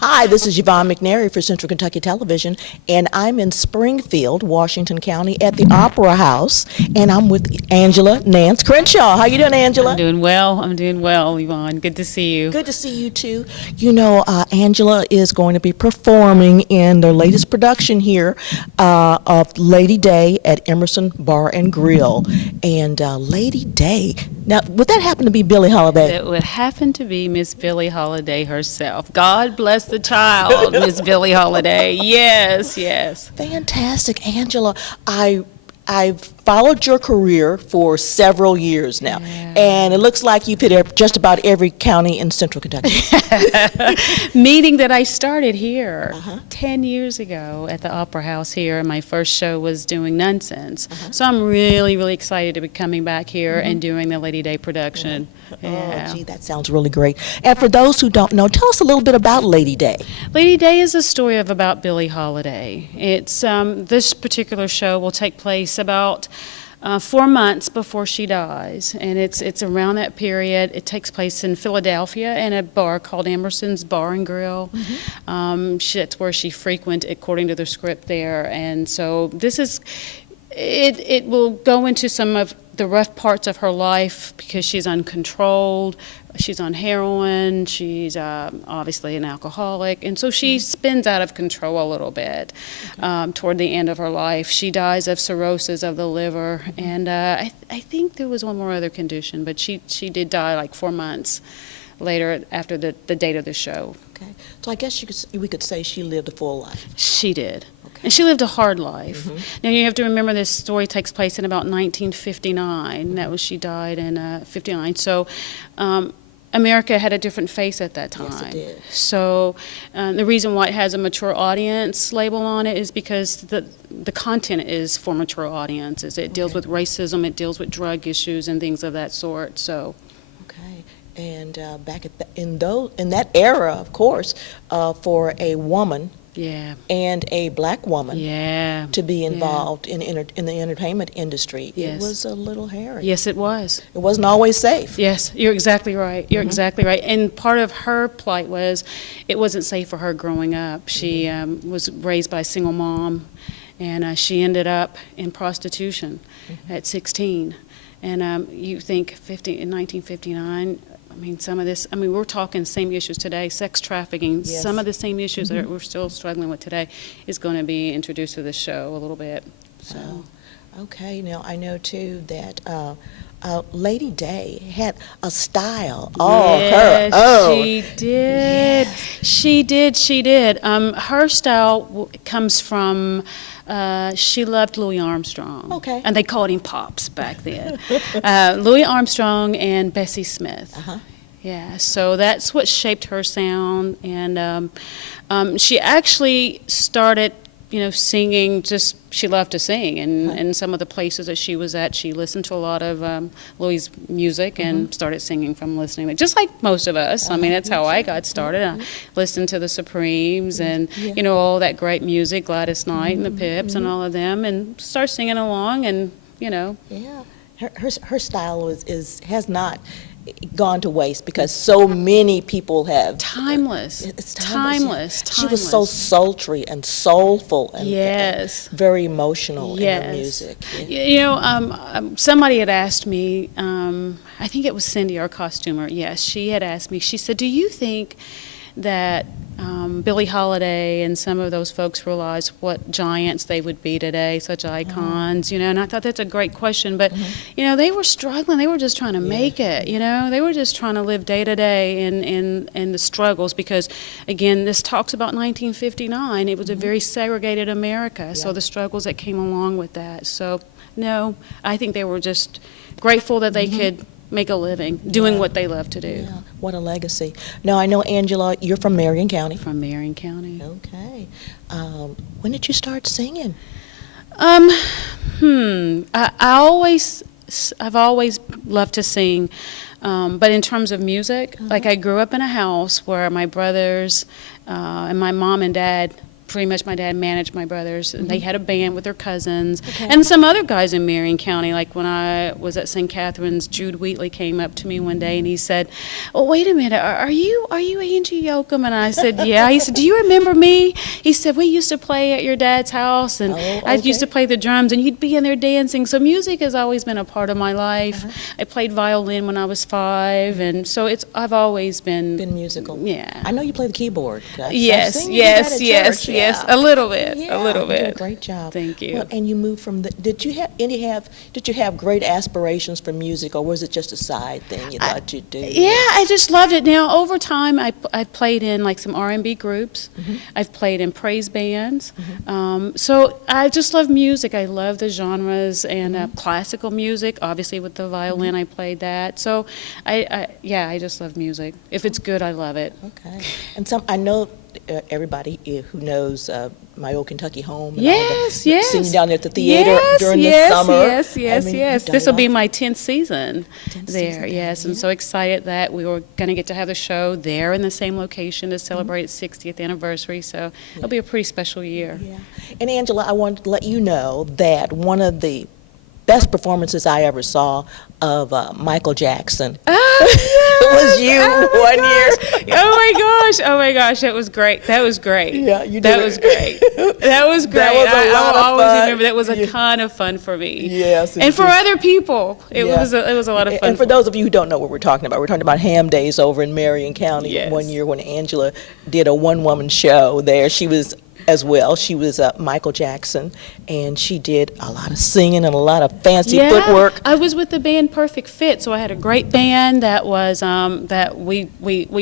Hi, this is Yvonne McNary for Central Kentucky Television, and I'm in Springfield, Washington County at the Opera House, and I'm with Angela Nance Crenshaw. How you doing, Angela? I'm doing well. I'm doing well, Yvonne. Good to see you. Good to see you, too. You know, Angela is going to be performing in their latest production here of Lady Day at Emerson Bar and Grill. And Lady Day, now, would that happen to be Billie Holiday? It would happen to be Miss Billie Holiday herself. God bless the child, Miss Billie Holiday. Yes, yes. Fantastic, Angela. I've followed your career for several years now, and it looks like you've hit just about every county in Central Kentucky. Meaning that I started here 10 years ago at the Opera House here, and my first show was doing Nance. So I'm really, really excited to be coming back here and doing the Lady Day production. Oh, gee, that sounds really great. And for those who don't know, tell us a little bit about Lady Day. Lady Day is a story about Billie Holiday. It's this particular show will take place about 4 months before she dies, and it's around that period. It takes place in Philadelphia in a bar called Emerson's Bar and Grill. That's where she frequented, according to the script there. And so this is, it will go into some of the rough parts of her life because she's uncontrolled, she's on heroin, she's obviously an alcoholic, and so she spins out of control a little bit toward the end of her life. She dies of cirrhosis of the liver, and I think there was one more other condition, but she did die like 4 months later after the date of the show. Okay, so I guess we could say she lived a full life. She did. And she lived a hard life. Now you have to remember this story takes place in about 1959. That was, she died in 59. So America had a different face at that time. Yes, it did. So the reason why it has a mature audience label on it is because the content is for mature audiences. It deals with racism, it deals with drug issues and things of that sort. So. Okay. And back in that era, of course, for a woman and a black woman to be involved in the entertainment industry, it was a little hairy. Yes, it was. It wasn't always safe. Yes, you're exactly right. You're exactly right. And part of her plight was it wasn't safe for her growing up. She was raised by a single mom, and she ended up in prostitution at 16. And you think in 1959, I mean, some of this, we're talking same issues today, sex trafficking, some of the same issues that we're still struggling with today is going to be introduced to the show a little bit. So. Okay, now I know too that Lady Day had a style Yes, her own. she did. She did. Her style comes from, she loved Louis Armstrong. Okay. And they called him Pops back then. Louis Armstrong and Bessie Smith. Yeah, so that's what shaped her sound. And she actually started, singing, she loved to sing. And some of the places that she was at, she listened to a lot of Louis' music and started singing from listening. Just like most of us. That's how I got started. I listened to the Supremes and, all that great music, Gladys Knight and the Pips and all of them, and started singing along and, Yeah, her style has not gone to waste because so many people have. Timeless. It's timeless. She was so sultry and soulful and very emotional in her music. Somebody had asked me, I think it was Cindy, our costumer, she had asked me, she said, do you think that Billie Holiday and some of those folks realized what giants they would be today, such icons, and I thought that's a great question, but, they were struggling, they were just trying to make it, they were just trying to live day to day in the struggles because, again, this talks about 1959, it was a very segregated America, so the struggles that came along with that, so, no, I think they were just grateful that they could make a living doing what they love to do. Yeah, what a legacy. Now, I know, Angela, you're from Marion County. From Marion County. Okay. When did you start singing? I've always loved to sing, but in terms of music, like I grew up in a house where my brothers and my mom and dad pretty much my dad managed my brothers, and they had a band with their cousins, Okay. and some other guys in Marion County. Like when I was at St. Catherine's, Jude Wheatley came up to me one day and he said, "Oh, wait a minute, are you Angie Yoakum?" And I said, "Yeah." He said, "Do you remember me?" He said, "We used to play at your dad's house, and Oh, I used okay. to play the drums, and you'd be in there dancing." So music has always been a part of my life. I played violin when I was 5, and so I've always been musical. Yeah. I know you play the keyboard. I've Yes, seen you do that at yes, church, yes. yeah. A little bit, Yeah, a little you did bit. a great job. Thank you. Well, and you moved from the. Did you have great aspirations for music, or was it just a side thing you thought you'd do? Yeah, I just loved it. Now, over time, I played in like some R&B groups. I've played in praise bands. So I just love music. I love the genres and classical music. Obviously, with the violin, I played that. So I just love music. If it's good, I love it. Okay. And I know everybody who knows my old Kentucky home. And all Yes, the, yes. Singing down there at the theater during yes, the summer. Yes, yes, I mean, yes. you've done This it will be all. my 10th season 10th there. season Yes, there, and so excited that we were going to get to have the show there in the same location to celebrate its 60th anniversary. So it'll be a pretty special year. Yeah. And Angela, I wanted to let you know that one of the best performances I ever saw of Michael Jackson was you one year. Oh my gosh, that was great. That was great. Yeah, you did That it. was great. That was great. That was a lot I of always fun. remember that was a Yeah. ton of fun for me. Yes, And for indeed. other people, it Yeah. was a lot of fun. And for those of you who don't know what we're talking about, we're talking about Ham Days over in Marion County Yes. one year when Angela did a one-woman show there. She was as well. She was Michael Jackson, and she did a lot of singing and a lot of fancy footwork. I was with the band Perfect Fit, so I had a great band that was that we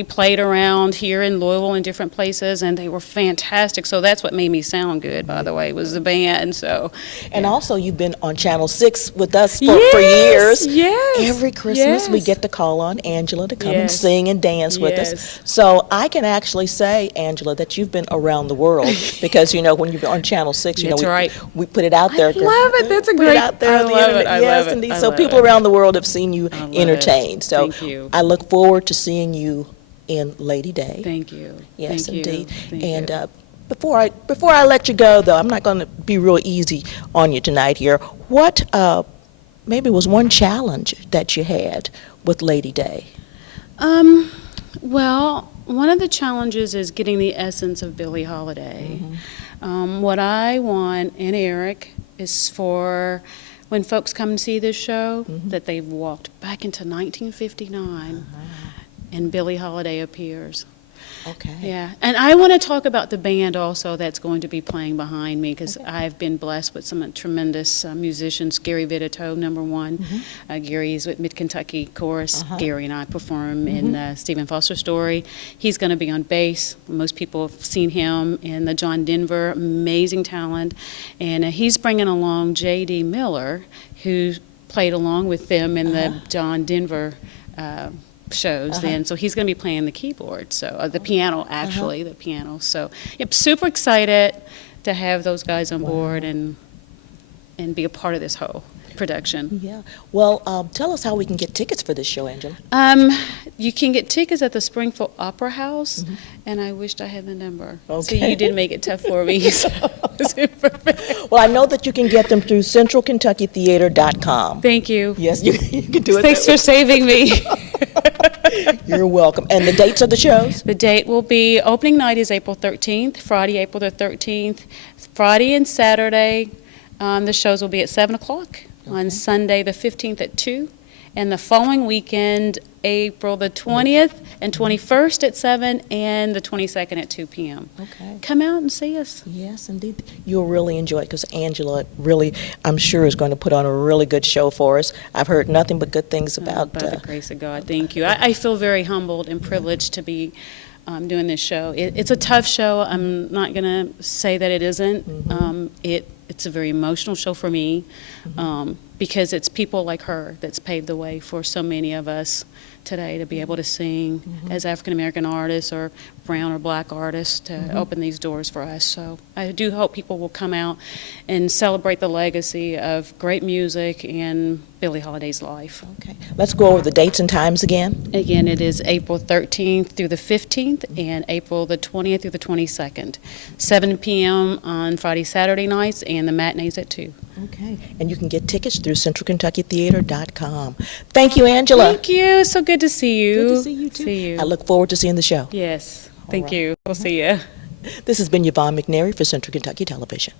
played around here in Louisville and different places, and they were fantastic. So that's what made me sound good, by the way, was the band. So And also, you've been on Channel 6 with us for years. Yes. Every Christmas, we yes. get to call on Angela to come and Yes. sing and dance with us. Yes. So I can actually say, Angela, that you've been around the world because, when you're on Channel 6, That's right. we put it out there. I love it. That's a Put it great. out there I on the love internet. it. I Yes, love it. indeed. I So love people it. around the world have seen you I love it. entertained. So Thank you. I look forward to seeing you in Lady Day. Thank you. Yes, Thank indeed. You. Thank And you. before I let you go, though, I'm not going to be real easy on you tonight here. What maybe was one challenge that you had with Lady Day? Well, one of the challenges is getting the essence of Billie Holiday. What I want, and Eric, is for when folks come and see this show, that they've walked back into 1959 and Billie Holiday appears. Okay. Yeah, and I want to talk about the band also that's going to be playing behind me because I've been blessed with some tremendous musicians. Gary Vitito, number one. Gary's with Mid-Kentucky Chorus. Gary and I perform in Stephen Foster Story. He's going to be on bass. Most people have seen him in the John Denver, amazing talent. And he's bringing along J.D. Miller, who played along with them in the John Denver shows then, so he's going to be playing the keyboard, so the piano actually, the piano. So, yep, super excited to have those guys on board and be a part of this whole production. Yeah. Well, tell us how we can get tickets for this show, Angela. You can get tickets at the Springfield Opera House, and I wished I had the number. So Okay. you did make it tough for me. So Well, I know that you can get them through centralkentuckytheater.com. thank you. Yes, you can do it. Thanks for saving me. You're welcome. And the dates of the shows? The date will be, opening night is April 13th, Friday, April the 13th. Friday and Saturday, the shows will be at 7 o'clock. On Sunday, the 15th at 2. And the following weekend, April the 20th and 21st at 7 and the 22nd at 2 p.m. Okay. Come out and see us. Yes, indeed. You'll really enjoy it because Angela really, I'm sure, is going to put on a really good show for us. I've heard nothing but good things about By the grace of God, thank you. I feel very humbled and privileged to be doing this show. It's a tough show. I'm not going to say that it isn't. It's a very emotional show for me. because it's people like her that's paved the way for so many of us today to be able to sing as African American artists or brown or black artists to open these doors for us. So I do hope people will come out and celebrate the legacy of great music and Billie Holiday's life. Okay. Let's go over the dates and times again. Again, it is April 13th through the 15th and April the 20th through the 22nd. 7 p.m. on Friday, Saturday nights, and the matinees at 2. Okay. And you can get tickets through centralkentuckytheater.com. Thank you, Angela. Thank you. So good to see you. Good to see you, too. See you. I look forward to seeing the show. Yes. Thank right. you. We'll see you. This has been Yvonne McNary for Central Kentucky Television.